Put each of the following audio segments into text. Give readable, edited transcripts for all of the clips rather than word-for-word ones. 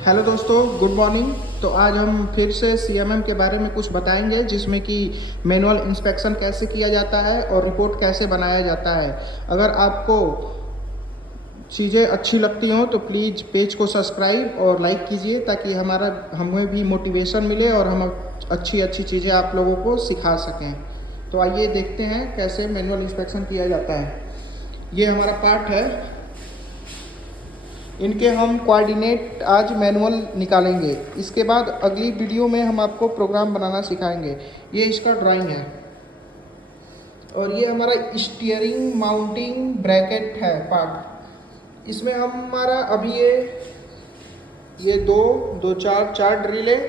Hello दोस्तों, good morning. तो आज हम फिर से सीएमएम के बारे में कुछ बताएंगे, जिसमें कि मैनुअल इंस्पेक्शन कैसे किया जाता है और रिपोर्ट कैसे बनाया जाता है। अगर आपको चीज़ें अच्छी लगती हों तो प्लीज़ पेज को सब्सक्राइब और लाइक कीजिए, ताकि हमें भी मोटिवेशन मिले और हम अच्छी अच्छी चीज़ें आप लोगों को सिखा सकें। तो आइए देखते हैं कैसे मैनुअल इंस्पेक्शन किया जाता है। ये हमारा पार्ट है। इनके हम कोऑर्डिनेट आज मैनुअल निकालेंगे। इसके बाद अगली वीडियो में हम आपको प्रोग्राम बनाना सिखाएंगे। ये इसका ड्राइंग है और ये हमारा स्टीयरिंग माउंटिंग ब्रैकेट है पार्ट। इसमें हम हमारा अभी ये दो चार ड्रिल है।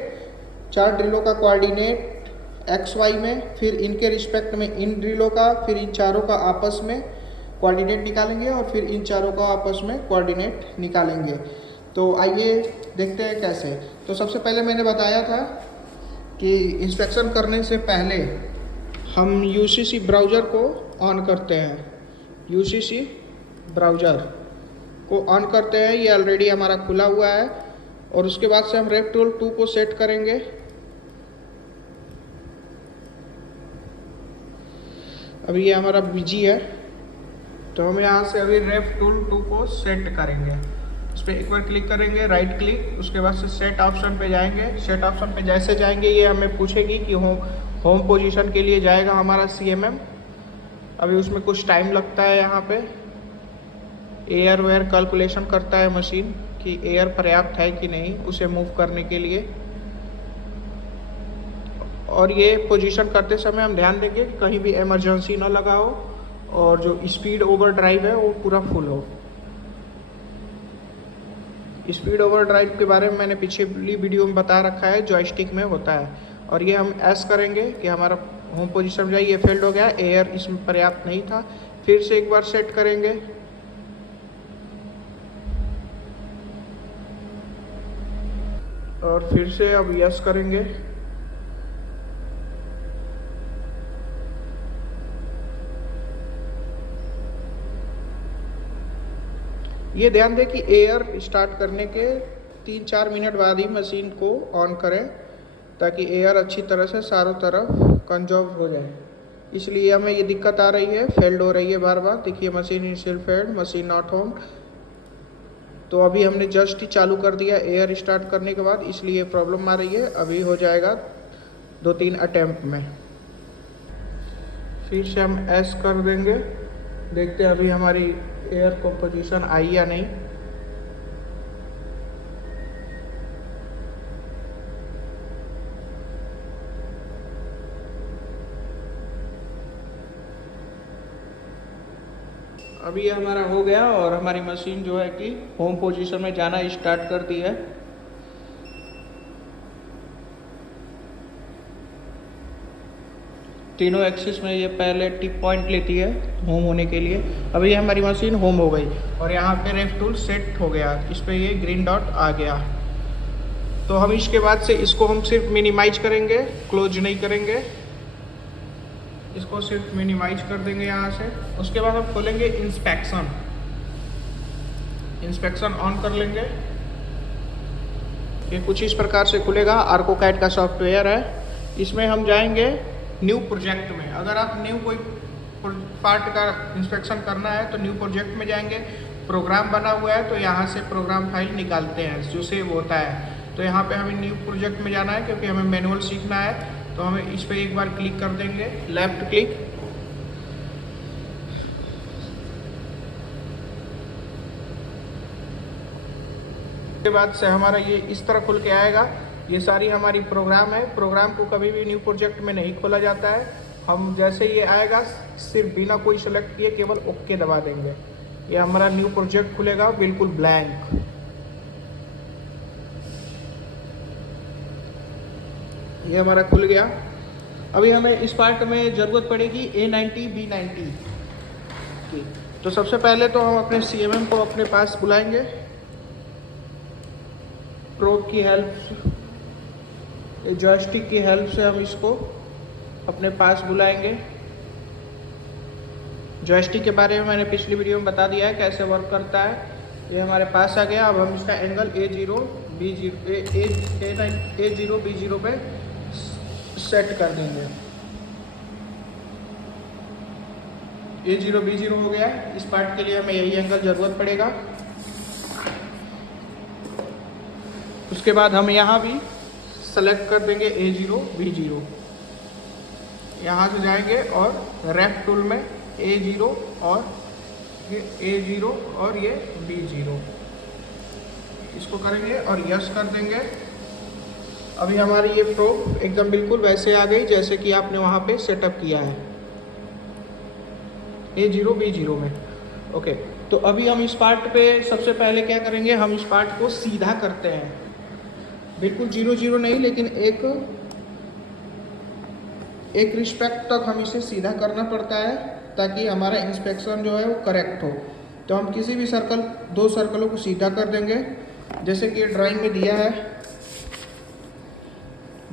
चार ड्रिलों का कोऑर्डिनेट एक्स वाई में, फिर इनके रिस्पेक्ट में इन ड्रिलों का, फिर इन चारों का आपस में कोऑर्डिनेट निकालेंगे और फिर इन चारों का आपस में कोऑर्डिनेट निकालेंगे। तो आइए देखते हैं कैसे। तो सबसे पहले मैंने बताया था कि इंस्पेक्शन करने से पहले हम यूसीसी ब्राउज़र को ऑन करते हैं। यूसीसी ब्राउज़र को ऑन करते हैं, ये ऑलरेडी हमारा खुला हुआ है। और उसके बाद से हम रेफ टूल 2 को सेट करेंगे। अभी ये हमारा बिजी है, तो हम यहाँ से अभी रेफ टूल 2 को सेट करेंगे। इस पर एक बार क्लिक करेंगे, राइट क्लिक, उसके बाद से सेट ऑप्शन पे जाएंगे। सेट ऑप्शन पे जैसे जाएंगे ये हमें पूछेगी कि होम पोजीशन के लिए जाएगा हमारा सीएमएम। अभी उसमें कुछ टाइम लगता है। यहाँ पे एयर वेयर कैलकुलेशन करता है मशीन कि एयर पर्याप्त है कि नहीं उसे मूव करने के लिए। और ये पोजीशन करते समय हम ध्यान देंगे कि कहीं भी इमरजेंसी ना लगा हो और जो स्पीड ओवर ड्राइव है वो पूरा फुल हो। स्पीड ओवर ड्राइव के बारे में मैंने पिछली वीडियो में बता रखा है, जॉयस्टिक में होता है। और ये हम एस करेंगे कि हमारा होम पोजीशन में जाए। ये फेल्ड हो गया, एयर इसमें पर्याप्त नहीं था। फिर से एक बार सेट करेंगे। और फिर से अब यस करेंगे। ये ध्यान दें कि एयर स्टार्ट करने के 3-4 मिनट बाद ही मशीन को ऑन करें, ताकि एयर अच्छी तरह से चारों तरफ कंजर्व हो जाए। इसलिए हमें ये दिक्कत आ रही है, फेल्ड हो रही है बार बार। देखिए machine initial failed, machine not home. तो अभी हमने जस्ट ही चालू कर दिया एयर स्टार्ट करने के बाद, इसलिए प्रॉब्लम आ रही है। अभी हो जाएगा 2-3 अटैम्प्ट में। फिर से हम एस कर देंगे। देखते हैं अभी हमारी एयर को पोजीशन आई या नहीं। अभी ये हमारा हो गया और हमारी मशीन जो है कि होम पोजीशन में जाना स्टार्ट कर दी है। तीनों एक्सिस में ये पहले टिप पॉइंट लेती है होम होने के लिए। अभी हमारी मशीन होम हो गई और यहाँ पे रेफ टूल सेट हो गया। इस पर ये ग्रीन डॉट आ गया। तो हम इसके बाद से इसको हम सिर्फ मिनिमाइज करेंगे, क्लोज नहीं करेंगे। इसको सिर्फ मिनिमाइज कर देंगे यहाँ से। उसके बाद हम खोलेंगे इंस्पेक्शन। इंस्पेक्शन ऑन कर लेंगे। ये कुछ इस प्रकार से खुलेगा। आर्कोकैड का सॉफ्टवेयर है। इसमें हम जाएंगे न्यू प्रोजेक्ट में। अगर आप न्यू कोई पार्ट का इंस्पेक्शन करना है तो न्यू प्रोजेक्ट में जाएंगे। प्रोग्राम बना हुआ है तो यहाँ से प्रोग्राम फाइल निकालते हैं जो सेव होता है। तो यहाँ पे हमें न्यू प्रोजेक्ट में जाना है, क्योंकि हमें मैनुअल सीखना है। तो हमें इस पर एक बार क्लिक कर देंगे, लेफ्ट क्लिक। उसके बाद से हमारा ये इस तरह खुल के आएगा। ये सारी हमारी प्रोग्राम है। प्रोग्राम को कभी भी न्यू प्रोजेक्ट में नहीं खोला जाता है। हम जैसे ये आएगा सिर्फ बिना कोई सेलेक्ट किए केवल ओके दबा देंगे। ये हमारा न्यू प्रोजेक्ट खुलेगा बिल्कुल ब्लैंक। ये हमारा खुल गया। अभी हमें इस पार्ट में ज़रूरत पड़ेगी A90 B90 की। तो सबसे पहले तो हम अपने CMM को अपने पास बुलाएंगे। प्रोब की हेल्प, जॉयस्टिक की हेल्प से हम इसको अपने पास बुलाएंगे। जॉयस्टिक के बारे में मैंने पिछली वीडियो में बता दिया है कैसे वर्क करता है। ये हमारे पास आ गया। अब हम इसका एंगल A0 A0 पे सेट कर देंगे। A0 B0 हो गया। इस पार्ट के लिए हमें यही एंगल ज़रूरत पड़ेगा। उसके बाद हम यहाँ भी सेलेक्ट कर देंगे A0 B0। यहाँ से जाएंगे और रैप टूल में A0 और ये A0 और ये B0 इसको करेंगे और यस कर देंगे। अभी हमारी ये प्रोब एकदम बिल्कुल वैसे आ गई जैसे कि आपने वहाँ पे सेटअप किया है A0 B0 में। ओके, तो अभी हम इस पार्ट पे सबसे पहले क्या करेंगे, हम इस पार्ट को सीधा करते हैं। बिल्कुल 0 नहीं, लेकिन एक रिस्पेक्ट तक हम इसे सीधा करना पड़ता है ताकि हमारा इंस्पेक्शन जो है वो करेक्ट हो। तो हम किसी भी सर्कल, 2 सर्कलों को सीधा कर देंगे जैसे कि ड्राइंग में दिया है।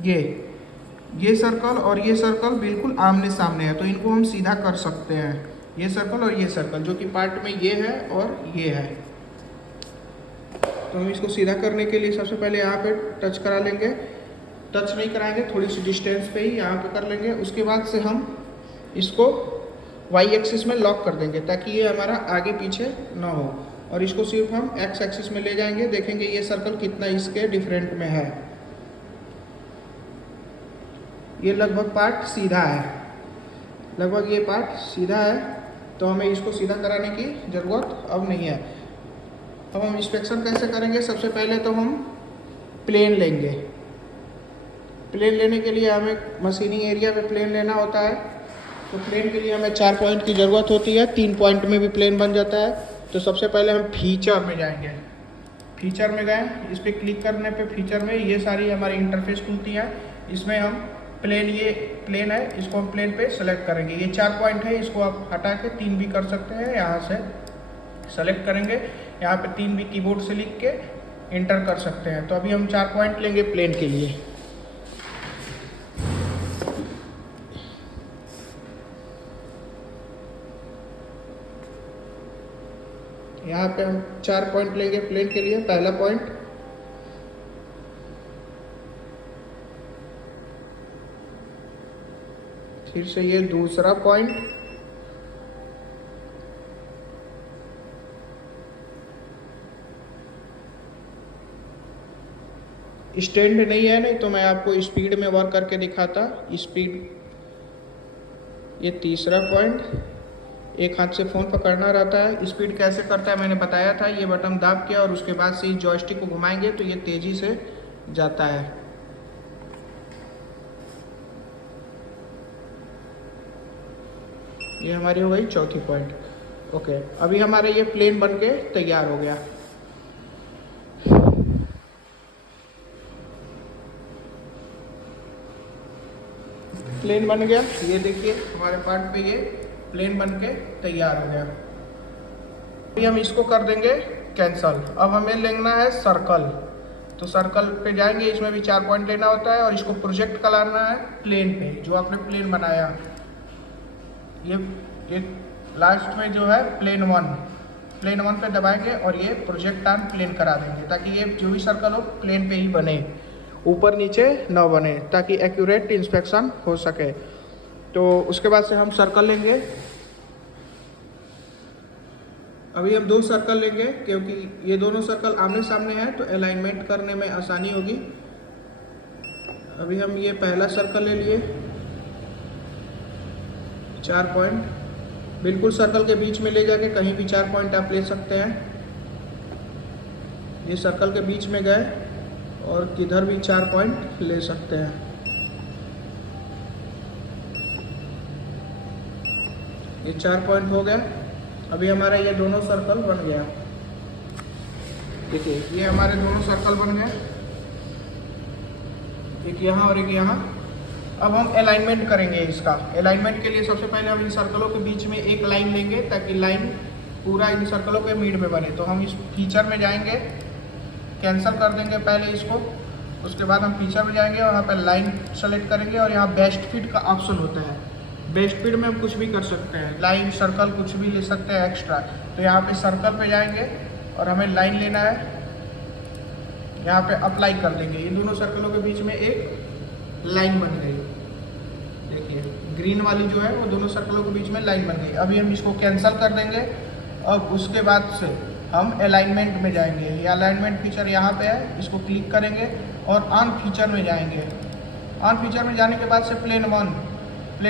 ये सर्कल और ये सर्कल बिल्कुल आमने सामने है, तो इनको हम सीधा कर सकते हैं। ये सर्कल और ये सर्कल जो कि पार्ट में ये है और ये है। तो हम इसको सीधा करने के लिए सबसे पहले यहाँ पे टच करा लेंगे। टच नहीं कराएंगे, थोड़ी सी डिस्टेंस पे ही यहाँ पे कर लेंगे। उसके बाद से हम इसको y एक्सिस में लॉक कर देंगे ताकि ये हमारा आगे पीछे ना हो, और इसको सिर्फ हम x एक्सिस में ले जाएंगे। देखेंगे ये सर्कल कितना इसके डिफरेंट में है। ये लगभग पार्ट सीधा है, लगभग ये पार्ट सीधा है, तो हमें इसको सीधा कराने की ज़रूरत अब नहीं है। अब हम इंस्पेक्शन कैसे करेंगे, सबसे पहले तो हम प्लेन लेंगे। प्लेन लेने के लिए हमें मशीनिंग एरिया में प्लेन लेना होता है। तो प्लेन के लिए हमें 4 पॉइंट की ज़रूरत होती है, 3 पॉइंट में भी प्लेन बन जाता है। तो सबसे पहले हम फीचर में जाएंगे। फीचर में गए, इस पर क्लिक करने पे फीचर में ये सारी हमारी इंटरफेस खुलती है। इसमें हम प्लेन, ये प्लेन है, इसको हम प्लेन पे सेलेक्ट करेंगे। ये 4 पॉइंट है, इसको आप हटा के 3 भी कर सकते हैं। यहाँ से सेलेक्ट करेंगे, यहाँ पे 3 भी कीबोर्ड से लिख के इंटर कर सकते हैं। तो अभी हम 4 पॉइंट लेंगे प्लेन के लिए। यहाँ पे हम 4 पॉइंट लेंगे प्लेन के लिए। पहला पॉइंट, फिर से ये दूसरा पॉइंट, स्टैंड नहीं है, नहीं तो मैं आपको स्पीड में वर्क करके दिखाता। स्पीड, ये तीसरा पॉइंट, एक हाथ से फ़ोन पकड़ना रहता है। स्पीड कैसे करता है मैंने बताया था, ये बटन दाब के और उसके बाद से इस जॉयस्टिक को घुमाएंगे तो ये तेज़ी से जाता है। ये हमारी हो गई चौथी पॉइंट। ओके, अभी हमारे ये प्लेन बन के तैयार हो गया। प्लेन बन गया, ये देखिए हमारे पार्ट पे ये प्लेन बन के तैयार हो गया। अभी हम इसको कर देंगे कैंसल। अब हमें लेना है सर्कल, तो सर्कल पे जाएंगे। इसमें भी 4 पॉइंट लेना होता है और इसको प्रोजेक्ट कराना है प्लेन पे, जो आपने प्लेन बनाया। ये लास्ट में जो है प्लेन 1 पे दबाएंगे और ये प्रोजेक्ट ऑन प्लेन करा देंगे ताकि ये जो भी सर्कल हो प्लेन पे ही बने, ऊपर नीचे न बने, ताकि एक्यूरेट इंस्पेक्शन हो सके। तो उसके बाद से हम सर्कल लेंगे। अभी हम 2 सर्कल लेंगे क्योंकि ये दोनों सर्कल आमने सामने हैं तो अलाइनमेंट करने में आसानी होगी। अभी हम ये पहला सर्कल ले लिए, 4 पॉइंट, बिल्कुल सर्कल के बीच में ले जाके कहीं भी 4 पॉइंट आप ले सकते हैं। ये सर्कल के बीच में गए और किधर भी 4 पॉइंट ले सकते हैं। ये 4 पॉइंट हो गया। अभी हमारा ये दोनों सर्कल बन गया। देखिए ये हमारे दोनों सर्कल बन गए, एक यहाँ और एक यहाँ। अब हम अलाइनमेंट करेंगे इसका। अलाइनमेंट के लिए सबसे पहले हम इन सर्कलों के बीच में एक लाइन लेंगे ताकि लाइन पूरा इन सर्कलों के मिड में बने। तो हम इस फीचर में जाएंगे, कैंसिल कर देंगे पहले इसको। उसके बाद हम फीचर में जाएंगे और यहाँ पर लाइन सेलेक्ट करेंगे और यहाँ बेस्ट फिट का ऑप्शन होता है। बेस्ट फिट में हम कुछ भी कर सकते हैं, लाइन सर्कल कुछ भी ले सकते हैं एक्स्ट्रा। तो यहाँ पे सर्कल पे जाएंगे और हमें लाइन लेना है। यहाँ पे अप्लाई कर देंगे। ये दोनों सर्कलों के बीच में एक लाइन बन गई, देखिए ग्रीन वाली जो है वो दोनों सर्कलों के बीच में लाइन बन गई। अभी हम इसको कैंसिल कर देंगे। अब उसके बाद से हम अलाइनमेंट में जाएंगे। ये अलाइनमेंट फीचर यहाँ पे है, इसको क्लिक करेंगे और ऑन फीचर में जाएंगे। ऑन फीचर में जाने के बाद से प्लेन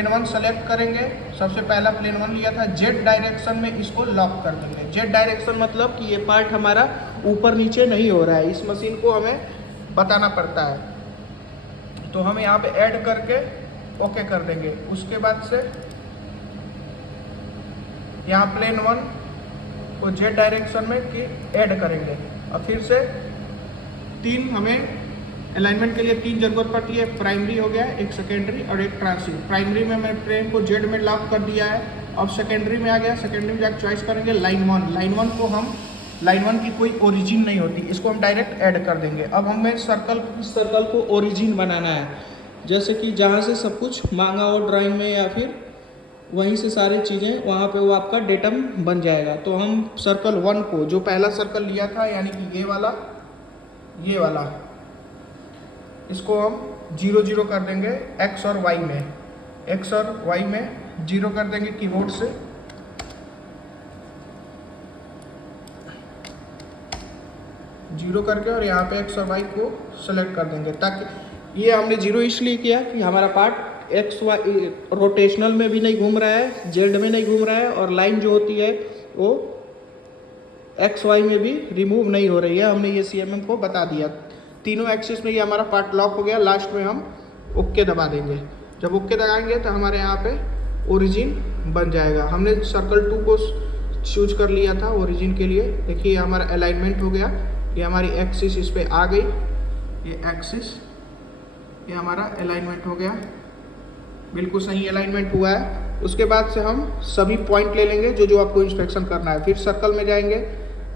वन सेलेक्ट करेंगे। सबसे पहला प्लेन वन लिया था, जेड डायरेक्शन में इसको लॉक कर देंगे। जेड डायरेक्शन मतलब कि ये पार्ट हमारा ऊपर नीचे नहीं हो रहा है, इस मशीन को हमें बताना पड़ता है। तो हम यहाँ पे ऐड करके ओके कर देंगे। उसके बाद से यहाँ प्लेन वन को जेड डायरेक्शन में कि ऐड करेंगे। और फिर से तीन हमें अलाइनमेंट के लिए तीन जरूरत पड़ती है, प्राइमरी हो गया, एक सेकेंडरी और एक ट्रांसिट। प्राइमरी में मैं प्लेन को जेड में लॉक कर दिया है। अब सेकेंडरी में आ गया, सेकेंडरी में जाकर चॉइस करेंगे लाइन वन को हम लाइन वन की कोई ओरिजिन नहीं होती, इसको हम डायरेक्ट ऐड कर देंगे। अब हमें सर्कल को ओरिजिन बनाना है, जैसे कि जहाँ से सब कुछ मांगा हो ड्राइंग में या फिर वहीं से सारी चीज़ें वहाँ पे वो आपका डेटम बन जाएगा। तो हम सर्कल वन को, जो पहला सर्कल लिया था यानी कि ये वाला, इसको हम 0 0 कर देंगे एक्स और वाई में 0 कर देंगे कीबोर्ड से। जीरो करके और यहाँ पे एक्स और वाई को सेलेक्ट कर देंगे, ताकि ये हमने 0 इसलिए किया कि हमारा पार्ट एक्स वाई रोटेशनल में भी नहीं घूम रहा है, जेड में नहीं घूम रहा है, और लाइन जो होती है वो एक्स वाई में भी रिमूव नहीं हो रही है। हमने ये CMM को बता दिया। तीनों एक्सिस में ये हमारा पार्ट लॉक हो गया। लास्ट में हम ओके दबा देंगे। जब ओके दबाएंगे तो हमारे यहाँ पे ओरिजिन बन जाएगा। हमने सर्कल 2 को चूज कर लिया था ओरिजिन के लिए। देखिए हमारा अलाइनमेंट हो गया, ये हमारी एक्सिस इस पर आ गई, ये एक्सिस, ये हमारा अलाइनमेंट हो गया, बिल्कुल सही अलाइनमेंट हुआ है। उसके बाद से हम सभी पॉइंट ले लेंगे जो जो आपको इंस्पेक्शन करना है। फिर सर्कल में जाएंगे,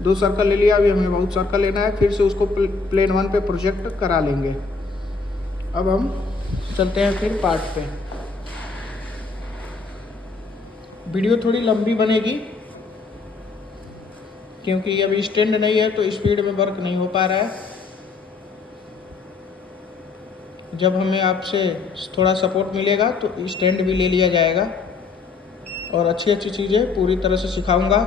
2 सर्कल ले लिया, अभी हमें बहुत सर्कल लेना है। फिर से उसको प्लेन वन पे प्रोजेक्ट करा लेंगे। अब हम चलते हैं फिर पार्ट पे। वीडियो थोड़ी लंबी बनेगी क्योंकि ये अभी स्टैंड नहीं है तो स्पीड में वर्क नहीं हो पा रहा है। जब हमें आपसे थोड़ा सपोर्ट मिलेगा तो स्टैंड भी ले लिया जाएगा और अच्छी चीज़ें पूरी तरह से सिखाऊंगा।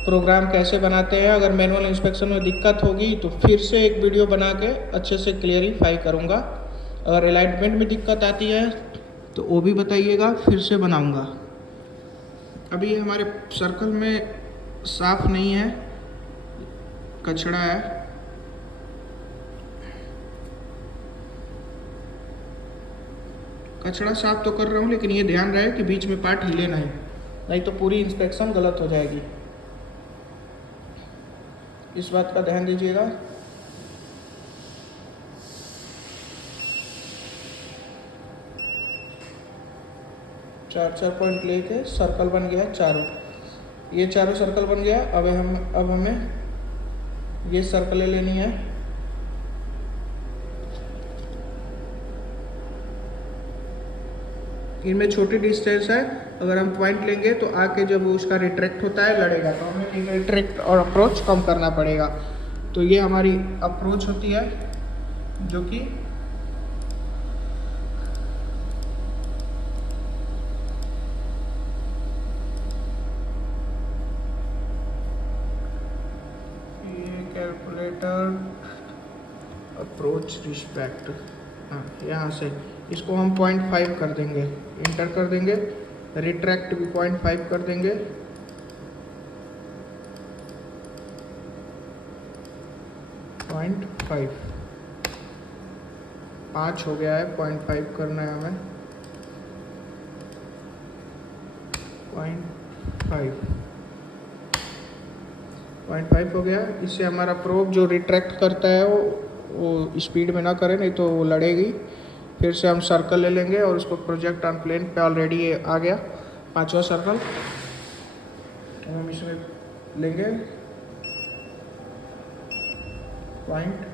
प्रोग्राम कैसे बनाते हैं, अगर मैनुअल इंस्पेक्शन में दिक्कत होगी तो फिर से एक वीडियो बना के अच्छे से क्लियरिफाई करूंगा। अगर अलाइनमेंट में दिक्कत आती है तो वो भी बताइएगा, फिर से बनाऊंगा। अभी ये हमारे सर्कल में साफ नहीं है, कचड़ा है। कचड़ा साफ तो कर रहा हूँ, लेकिन ये ध्यान रहे कि बीच में पार्ट हिले नहीं तो पूरी इंस्पेक्शन गलत हो जाएगी। इस बात का ध्यान दीजिएगा। चार पॉइंट लेके सर्कल बन गया चारों, ये चारों सर्कल बन गया। अब हमें ये सर्कलें लेनी है। इनमें छोटी डिस्टेंस है, अगर हम पॉइंट लेंगे तो आके जब उसका रिट्रैक्ट होता है लड़ेगा, तो हमें रिट्रैक्ट और अप्रोच कम करना पड़ेगा। तो ये हमारी अप्रोच होती है जो कि ये कैलकुलेटर अप्रोच रिस्पेक्ट, हाँ यहाँ से इसको हम 0.5 कर देंगे, इंटर कर देंगे। रिट्रैक्ट भी 0.5 कर देंगे। पॉइंट 5 हो गया है, 0.5 करना है हमें। 0.5 हो गया। इससे हमारा प्रोब जो रिट्रैक्ट करता है वो स्पीड में ना करे, नहीं तो वो लड़ेगी। फिर से हम सर्कल ले लेंगे और उसको प्रोजेक्ट ऑन प्लेन पे ऑलरेडी आ गया 5वां सर्कल। हम इसमें लेंगे पॉइंट,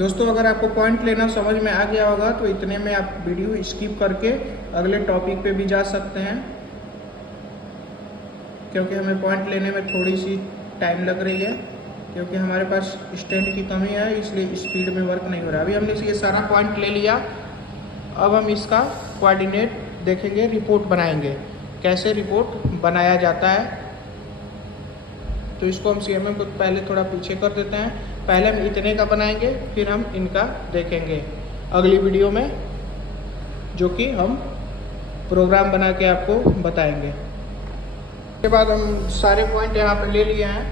दोस्तों अगर आपको पॉइंट लेना समझ में आ गया होगा तो इतने में आप वीडियो स्किप करके अगले टॉपिक पे भी जा सकते हैं, क्योंकि हमें पॉइंट लेने में थोड़ी सी टाइम लग रही है, क्योंकि हमारे पास स्टैंड की कमी है, इसलिए स्पीड में वर्क नहीं हो रहा। अभी हमने ये सारा पॉइंट ले लिया। अब हम इसका कोऑर्डिनेट देखेंगे, रिपोर्ट बनाएंगे, कैसे रिपोर्ट बनाया जाता है। तो इसको हम CMM को पहले थोड़ा पीछे कर देते हैं। पहले हम इतने का बनाएंगे, फिर हम इनका देखेंगे अगली वीडियो में, जो कि हम प्रोग्राम बना के आपको बताएंगे। उसके बाद हम सारे पॉइंट यहाँ पे ले लिए हैं।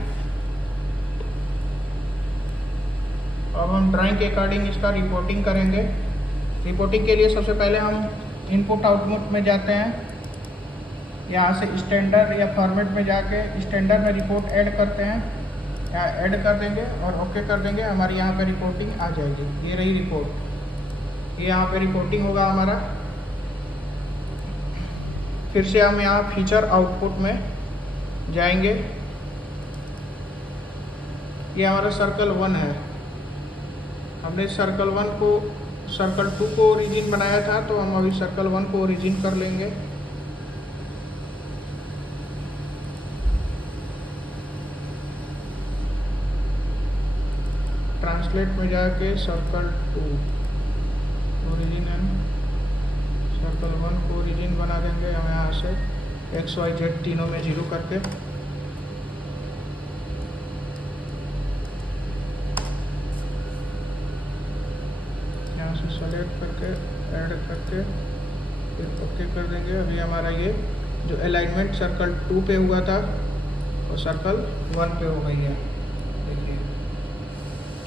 अब हम ड्राइंग के अकॉर्डिंग इसका रिपोर्टिंग करेंगे। रिपोर्टिंग के लिए सबसे पहले हम इनपुट आउटपुट में जाते हैं, यहाँ से स्टैंडर्ड या फॉर्मेट में जाके स्टैंडर्ड में रिपोर्ट ऐड करते हैं, यहाँ ऐड कर देंगे और ओके कर देंगे। हमारी यहाँ पे रिपोर्टिंग आ जाएगी। ये रही रिपोर्ट, ये यहाँ पे रिपोर्टिंग होगा हमारा। फिर से हम यहाँ फीचर आउटपुट में जाएंगे। ये हमारा सर्कल 1 है। हमने सर्कल 1 को सर्कल 2 को ओरिजिन बनाया था, तो हम अभी सर्कल 1 को ओरिजिन कर लेंगे। ट्रांसलेट में जाके सर्कल 2 ओरिजिन है, सर्कल 1 को ओरिजिन बना देंगे हम यहाँ से XYZ तीनों में 0 करके। यहाँ से सेलेक्ट करके ऐड करके फिर ओके कर देंगे। अभी हमारा ये जो अलाइनमेंट सर्कल 2 पे हुआ था वो सर्कल 1 पे हो गई है। देखिए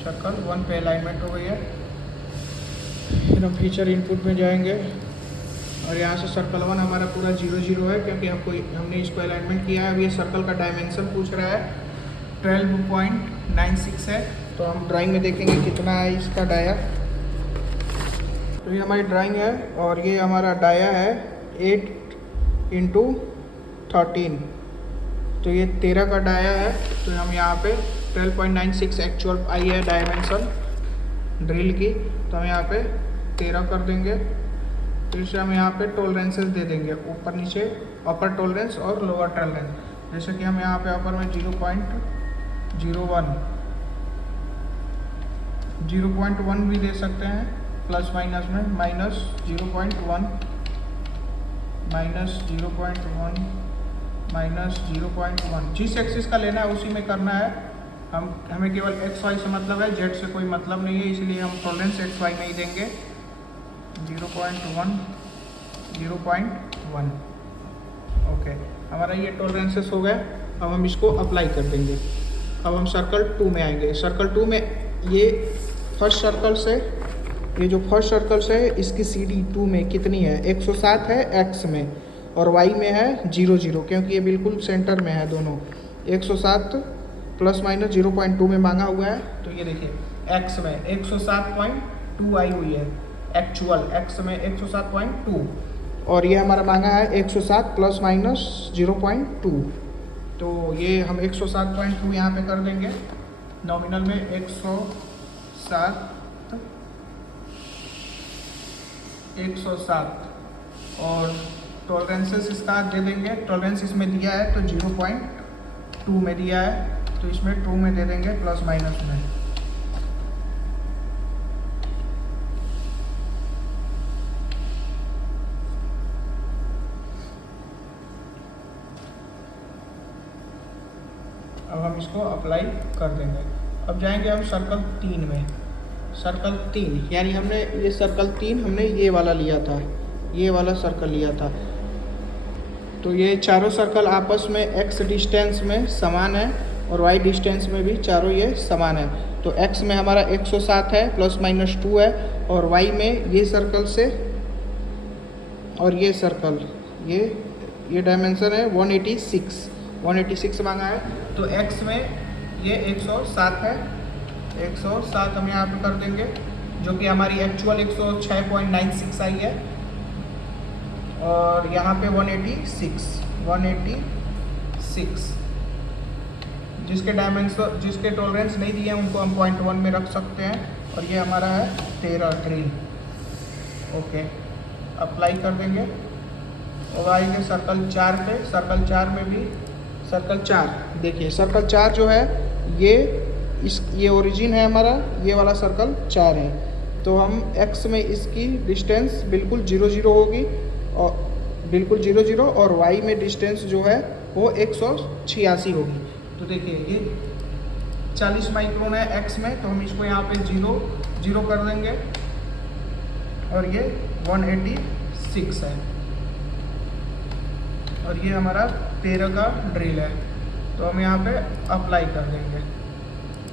सर्कल 1 पे अलाइनमेंट हो गई है। फिर हम फीचर इनपुट में जाएंगे और यहाँ से सर्कल 1 हमारा पूरा 0 0 है, क्योंकि हमने इसको अलाइनमेंट किया है। अब ये सर्कल का डायमेंशन पूछ रहा है, 12.96 है। तो हम ड्राइंग में देखेंगे कितना है इसका डाया। तो ये हमारी ड्राइंग है और ये हमारा डाया है 8x13, तो ये 13 का डाया है। तो हम यहाँ पे 12.96 एक्चुअल आई है डायमेंशन ड्रिल की, तो हम यहाँ पे 13 कर देंगे। फिर से हम यहाँ पे टॉलरेंसेस दे देंगे, ऊपर नीचे अपर टॉलरेंस और लोअर टॉलरेंस। जैसे कि हम यहाँ पे अपर में 0.1 भी दे सकते हैं, प्लस माइनस में -0.1 -0.1 जिस एक्सिस का लेना है उसी में करना है। हमें केवल XY से मतलब है, Z से कोई मतलब नहीं है, इसलिए हम टॉलरेंस XY में ही देंगे 0.1। ओके, हमारा ये टॉलरेंसेस हो गए। अब हम इसको अप्लाई कर देंगे। अब हम सर्कल 2 में आएंगे। सर्कल 2 में ये फर्स्ट सर्कल से, ये जो फर्स्ट सर्कल से है इसकी CD 2 में कितनी है, 107 है X में, और Y में है 0 0, क्योंकि ये बिल्कुल सेंटर में है दोनों। 107 प्लस माइनस 0.2 में मांगा हुआ है। तो ये देखिए X में 107.2 आई हुई है, एक्चुअल X में 107.2, और ये हमारा मांगा है 107 प्लस माइनस 0.2। तो ये हम 107.2 यहाँ पे कर देंगे। नॉमिनल में 107 और टॉलरेंसेस इसका दे देंगे। टॉलरेंस इसमें दिया है तो 0.2 में दिया है, तो इसमें 2 में दे देंगे प्लस माइनस में। अब हम इसको अप्लाई कर देंगे। अब जाएंगे हम सर्कल 3 में। सर्कल 3 यानी हमने ये सर्कल 3 हमने ये वाला लिया था, ये वाला सर्कल लिया था। तो ये चारों सर्कल आपस में x डिस्टेंस में समान है और y डिस्टेंस में भी चारों ये समान है। तो x में हमारा 107 है प्लस माइनस 2 है, और y में ये सर्कल से और ये सर्कल ये डायमेंशन है 186 मांगा है। तो x में ये 107 है, 107 हम यहाँ पे कर देंगे, जो कि हमारी एक्चुअल 106.96 आई है, और यहाँ पे 186 जिसके डायमेंशन जिसके टॉलरेंस नहीं दिए हैं उनको हम 0.1 में रख सकते हैं। और ये हमारा है 13 ड्रिल। ओके, अप्लाई कर देंगे और आएंगे सर्कल 4 पे। सर्कल 4 में भी सर्कल 4 देखिए, सर्कल 4 जो है ये ओरिजिन है हमारा, ये वाला सर्कल 4 है। तो हम एक्स में इसकी डिस्टेंस बिल्कुल 0 0 होगी और बिल्कुल 0 0, और वाई में डिस्टेंस जो है वो 186 होगी। तो देखिए ये 40 माइक्रोन है एक्स में, तो हम इसको यहाँ पे 0 0 कर देंगे और ये 186 है। और ये हमारा 13 का ड्रिल है, तो हम यहाँ पे अप्लाई कर देंगे।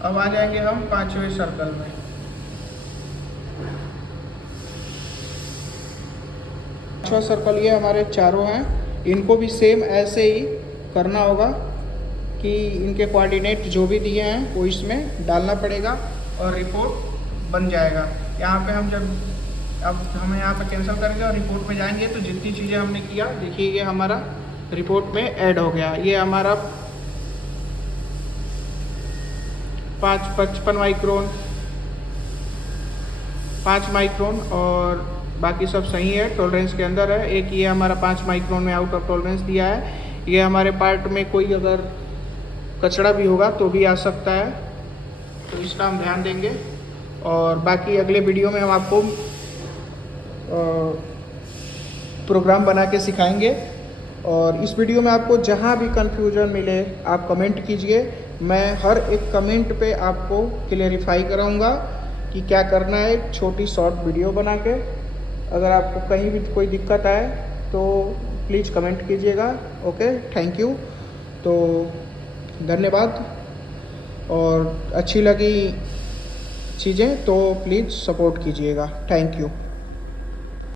अब आ जाएंगे हम 5वें सर्कल में। पाँचवा सर्कल ये हमारे चारों हैं, इनको भी सेम ऐसे ही करना होगा कि इनके कोऑर्डिनेट जो भी दिए हैं वो इसमें डालना पड़ेगा और रिपोर्ट बन जाएगा। यहाँ पे हम अब हम यहाँ पे कैंसिल करेंगे और रिपोर्ट में जाएंगे तो जितनी चीज़ें हमने किया देखिए ये हमारा रिपोर्ट में ऐड हो गया। ये हमारा 55 माइक्रोन, 5 माइक्रोन और बाकी सब सही है, टॉलरेंस के अंदर है। एक ये हमारा 5 माइक्रोन में आउट ऑफ टॉलरेंस दिया है। ये हमारे पार्ट में कोई अगर कचरा भी होगा तो भी आ सकता है, तो इसका हम ध्यान देंगे। और बाकी अगले वीडियो में हम आपको प्रोग्राम बना के सिखाएंगे। और इस वीडियो में आपको जहाँ भी कन्फ्यूजन मिले आप कमेंट कीजिए, मैं हर एक कमेंट पे आपको क्लेरिफाई कराऊंगा कि क्या करना है। एक छोटी शॉर्ट वीडियो बना के अगर आपको कहीं भी कोई दिक्कत आए तो प्लीज़ कमेंट कीजिएगा। Okay, thank you. तो धन्यवाद, और अच्छी लगी चीज़ें तो प्लीज़ सपोर्ट कीजिएगा। Thank you.